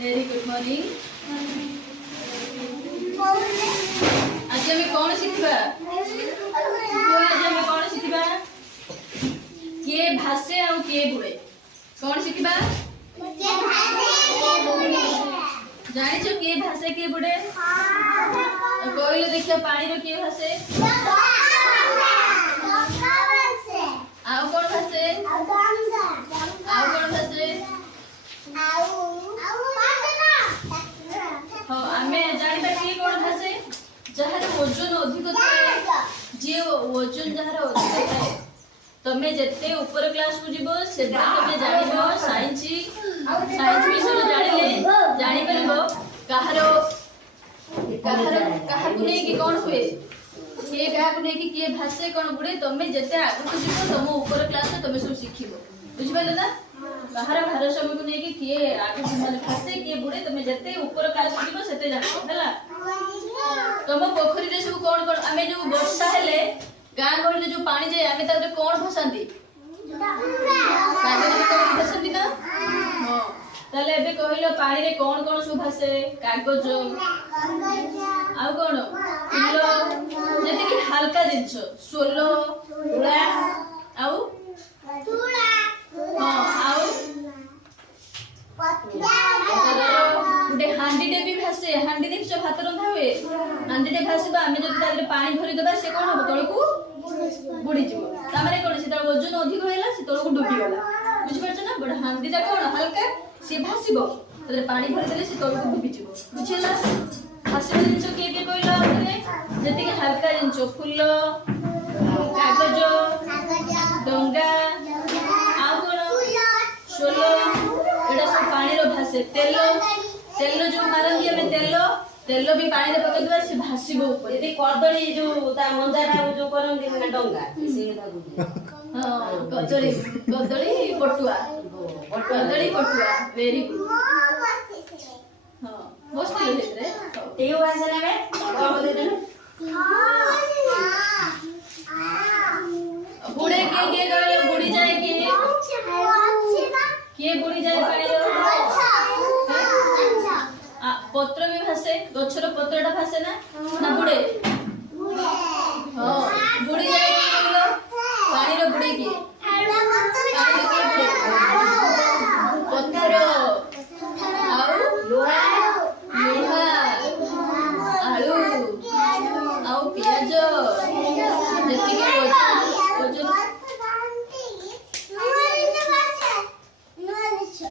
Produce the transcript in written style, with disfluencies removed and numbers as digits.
Very good morning. आज हमें कौन शिखा आज हमें कौन शिखा किए भाषे और किए बुड़े कौन शिखा जानी छो किए भाषे किए बुड़े कहले देखियो पानी रो किए भाषे आउ कौन भाषे आउ कौन भाषे हाँ आमे जानिबा किए कौन भाषे जहार वजन अधिक थाए जे वजन जहार अधिक थाए तमे जत्ते ऊपर क्लास को जीवो से तमे जानिबो साइंस विषय जानिले जानि परबो कहारो काहाकु नै कि कोन हुए के काहाकु नै कि के भाषे कोन बुडे तमे जत्ते आगु जीवो तम ऊपर क्लास में तमे सब सिखिबो बुझि पाले ना कहार भाषा को नै कि के आगु माने भाषे के बुडे तमे जत्ते ऊपर क्लास को जीवो सेते जानो हला तम पोखरी रे सब कोन कोन आमे जो वर्षा हेले गां गहले जो पानी जाय आमे तारे कोन भसांती कागज रे कोन भसांती ना हां ताले एबे कहिलो पानी रे कोन कोन सब भासे कागज आउ कोन किलो जति कि हल्का जिंस सोलो उड़ा आउ तुड़ा हां आउ गुटे हांडी डे भी भासे हांडी देखछो भात रंधा हुए हांडी डे भासेबा आमे जति तारे पानी भरि देबा से कोन हो तळकु बुडी जीवो तामारे कोन से तार वजन अधिक होला से तळकु डुबी गला बुझि परछ ना बड हांडी दा कोन हल्का से भासिबो तारे पानी भरि देले से तळकु डुबी जीवो बुझिला भासे जिंस के कोइला रे जति कि हल्का जिंस फुल्लो कागज डंगा आउ कोन सोलो एडा सब पानी रो भासे तेल जो मारन दिए में तेल भी पानी रे पके दवा से भासीबो ऊपर यदि कदली जो ता मंजारा जो करन दे में डंगा से हां कदली पटुआ वेरी गुड हां मस्त ले रे टेउ आसे ना में कौन दे देनु बुड़े के गले बुड़ी जाए के बुड़ी जाए पानी रो पत्र भी भासे गछर पत्रटा भासे ना बुड़े